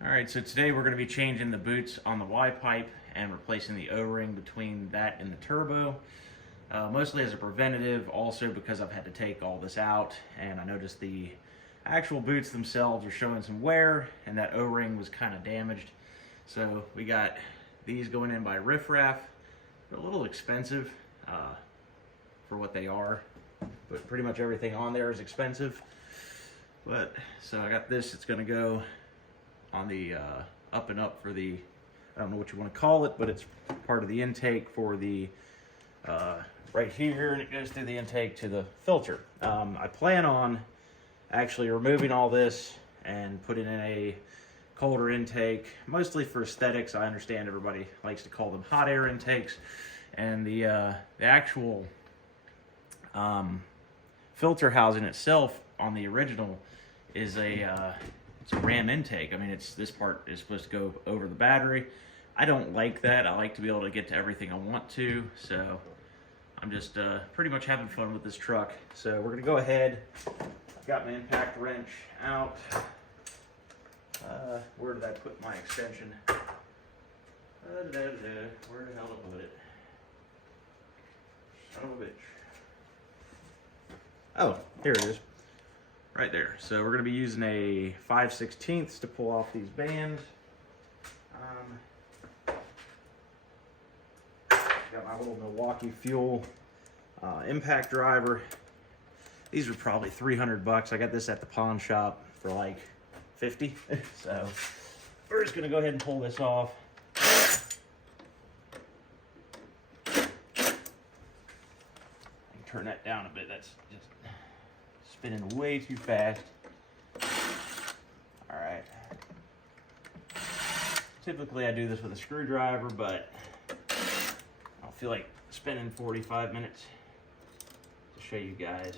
All right, so today we're going to be changing the boots on the Y pipe and replacing the O-ring between that and the turbo. Mostly as a preventative, also because I've had to take all this out and I noticed the actual boots themselves are showing some wear and that O-ring was kind of damaged. So we got these going in by Riff Raff. They're a little expensive for what they are, but pretty much everything on there is expensive. But so I got this, it's going to go on the up and up for the, I don't know what you want to call it, but it's part of the intake for the right here, and it goes through the intake to the filter. I plan on actually removing all this and putting in a colder intake, mostly for aesthetics. I understand everybody likes to call them hot air intakes, and the actual filter housing itself on the original is it's a ram intake. I mean, this part is supposed to go over the battery. I don't like that. I like to be able to get to everything I want to, so I'm just pretty much having fun with this truck. So we're gonna go ahead. I've got my impact wrench out. Where did I put my extension? Where the hell did I put it? Son of a bitch. Oh, here it is. Right there. So we're going to be using a 5/16 to pull off these bands. Got my little Milwaukee Fuel impact driver. These are probably 300 bucks. I got this at the pawn shop for like 50. So we're just going to go ahead and pull this off. Turn that down a bit. That's just spinning way too fast. All right. Typically I do this with a screwdriver, but I don't feel like spending 45 minutes to show you guys.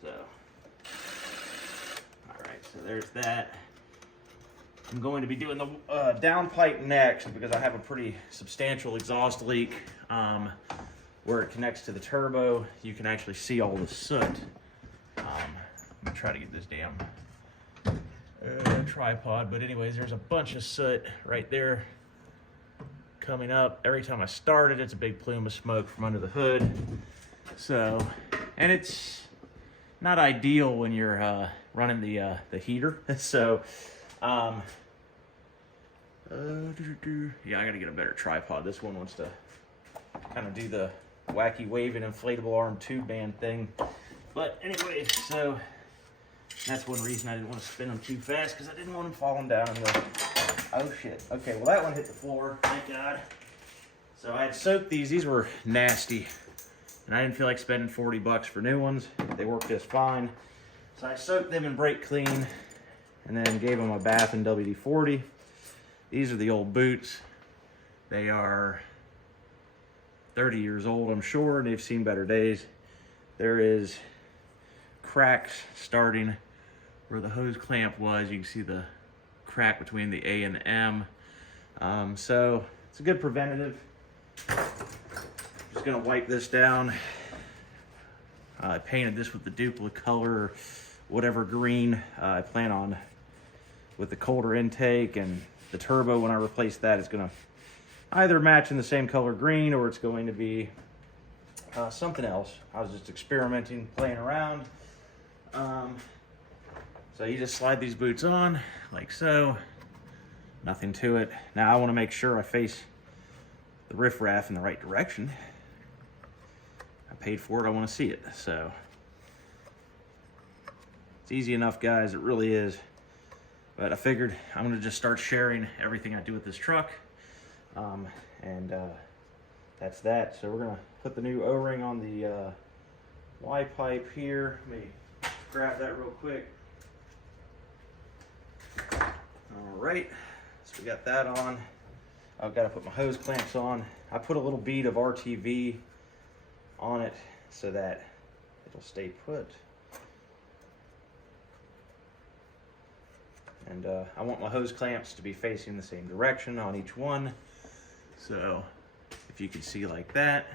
So, all right, so there's that. I'm going to be doing the downpipe next because I have a pretty substantial exhaust leak. Where it connects to the turbo, you can actually see all the soot. I'm gonna try to get this damn tripod, but anyways, there's a bunch of soot right there coming up. Every time I start it, it's a big plume of smoke from under the hood. So, and it's not ideal when you're running the heater. So, yeah, I gotta get a better tripod. This one wants to kind of do the wacky waving inflatable arm tube band thing. But anyway, so that's one reason I didn't want to spin them too fast, because I didn't want them falling down in the, oh shit. Okay, well that one hit the floor, thank God. So I had soaked these were nasty, and I didn't feel like spending 40 bucks for new ones. They work just fine. So I soaked them in brake clean and then gave them a bath in WD-40. These are the old boots. They are 30 years old, I'm sure. They've seen better days. There is cracks starting where the hose clamp was. You can see the crack between the A and the M. So it's a good preventative. Just gonna wipe this down. I painted this with the duplicate color, whatever green. I plan on with the colder intake, and the turbo, when I replace that, it's gonna either match in the same color green, or it's going to be something else. I was just experimenting, playing around. So you just slide these boots on like so. Nothing to it. Now I want to make sure I face the Riff Raff in the right direction. I paid for it, I want to see it. So it's easy enough, guys, it really is. But I figured I'm going to just start sharing everything I do with this truck. That's that. So we're gonna put the new O-ring on the Y pipe here. Let me grab that real quick. All right, so we got that on. I've got to put my hose clamps on. I put a little bead of RTV on it so that it'll stay put. And I want my hose clamps to be facing the same direction on each one. So if you can see like that.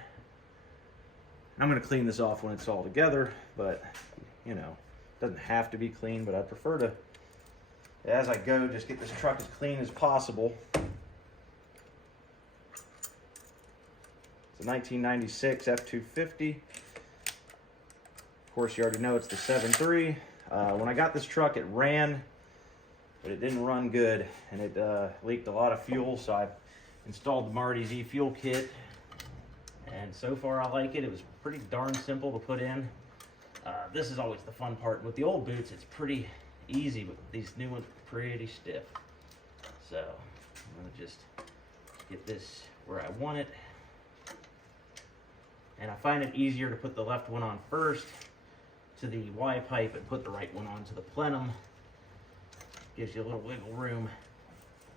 I'm going to clean this off when it's all together, but you know, it doesn't have to be clean, but I prefer to as I go, just get this truck as clean as possible. It's a 1996 F-250. Of course, you already know it's the 7.3. When I got this truck, it ran, but it didn't run good, and it leaked a lot of fuel, so I installed the Marty's e-fuel kit, and so far I like it. It was pretty darn simple to put in. This is always the fun part. With the old boots, it's pretty easy, but these new ones are pretty stiff. So I'm gonna just get this where I want it. And I find it easier to put the left one on first to the Y pipe and put the right one on to the plenum. Gives you a little wiggle room.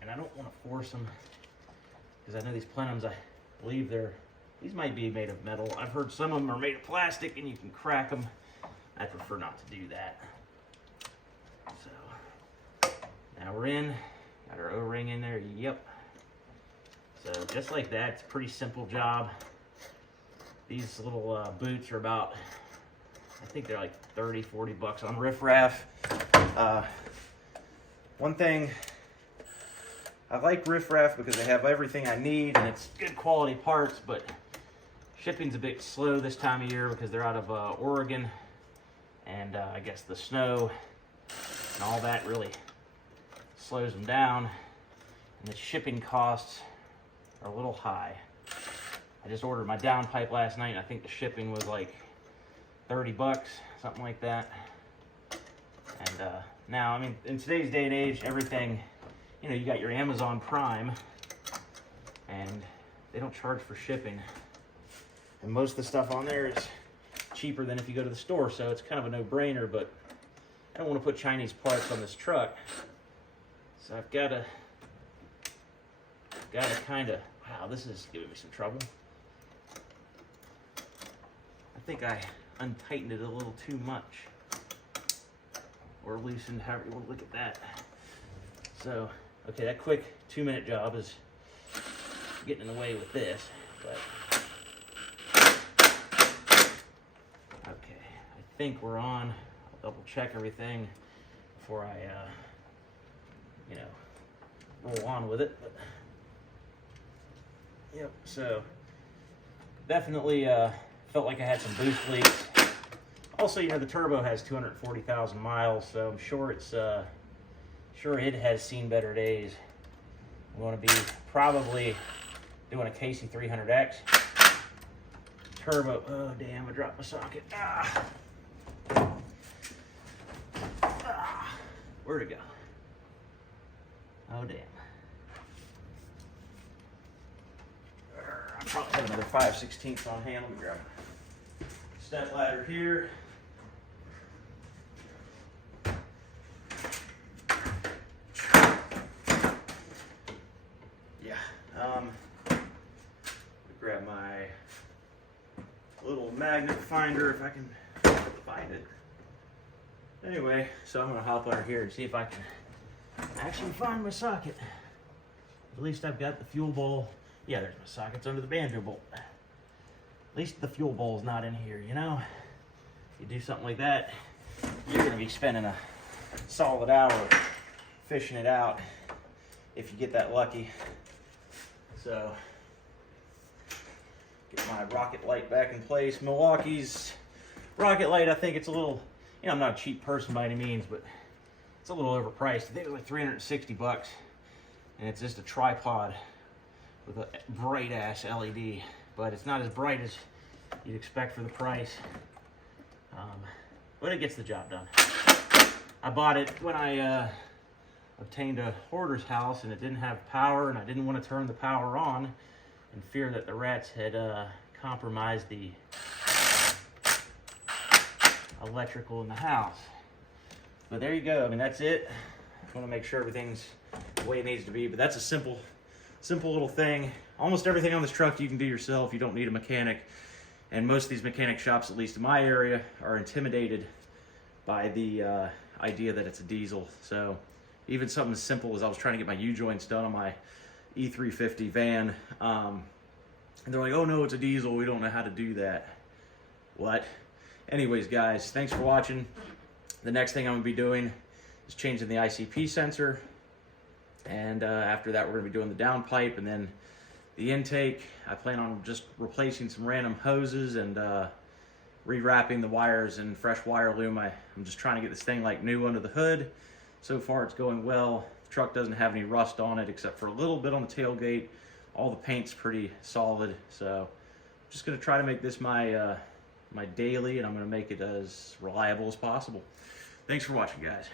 And I don't want to force them, because I know these plenums, I believe these might be made of metal. I've heard some of them are made of plastic and you can crack them. I prefer not to do that. So now we're in, got our O-ring in there, yep. So just like that, it's a pretty simple job. These little boots are about, I think they're like 30, 40 bucks on Riff Raff. One thing, I like Riff Raff because they have everything I need and it's good quality parts, but shipping's a bit slow this time of year because they're out of Oregon, and I guess the snow and all that really slows them down, and the shipping costs are a little high. I just ordered my downpipe last night, and I think the shipping was like 30 bucks, something like that. And now, I mean, in today's day and age, everything, you know, you got your Amazon Prime, and they don't charge for shipping. And most of the stuff on there is cheaper than if you go to the store, so it's kind of a no-brainer, but I don't want to put Chinese parts on this truck. So I've got to kind of, wow, this is giving me some trouble. I think I untightened it a little too much, or loosened, however you want to look at that. So, okay, that quick 2-minute job is getting in the way with this, but okay, I think we're on. I'll double check everything before I, you know, roll on with it. But, yep, so definitely felt like I had some boost leaks. Also, you know, the turbo has 240,000 miles, so I'm sure it's sure it has seen better days. I'm going to be probably doing a KC300X turbo. Oh damn! I dropped my socket. Where'd it go? Oh damn! I probably have another 5/16 on hand. Let me grab a step ladder here. Grab my little magnet finder if I can find it. Anyway, so I'm gonna hop under here and see if I can actually find my socket. At least I've got the fuel bowl. Yeah, there's my sockets under the banjo bolt. At least the fuel bowl is not in here, you know? You do something like that, you're gonna be spending a solid hour fishing it out if you get that lucky. So, get my rocket light back in place. Milwaukee's rocket light, I think it's a little, you know, I'm not a cheap person by any means, but it's a little overpriced. I think it was like 360 bucks, and it's just a tripod with a bright ass LED, but it's not as bright as you'd expect for the price, but it gets the job done. I bought it when I obtained a hoarder's house, and it didn't have power, and I didn't want to turn the power on in fear that the rats had compromised the electrical in the house. But there you go. I mean, that's it. I want to make sure everything's the way it needs to be, but that's a simple little thing. Almost everything on this truck you can do yourself. You don't need a mechanic, and most of these mechanic shops, at least in my area, are intimidated by the idea that it's a diesel. So even something as simple as I was trying to get my U-joints done on my E350 van, and they're like, oh no, it's a diesel, we don't know how to do that. What? Anyways, guys, thanks for watching. The next thing I'm gonna be doing is changing the ICP sensor. And after that, we're going to be doing the downpipe and then the intake. I plan on just replacing some random hoses and rewrapping the wires in fresh wire loom. I'm just trying to get this thing like new under the hood. So far it's going well. The truck doesn't have any rust on it except for a little bit on the tailgate. All the paint's pretty solid. So I'm just going to try to make this my daily, and I'm going to make it as reliable as possible. Thanks for watching, guys.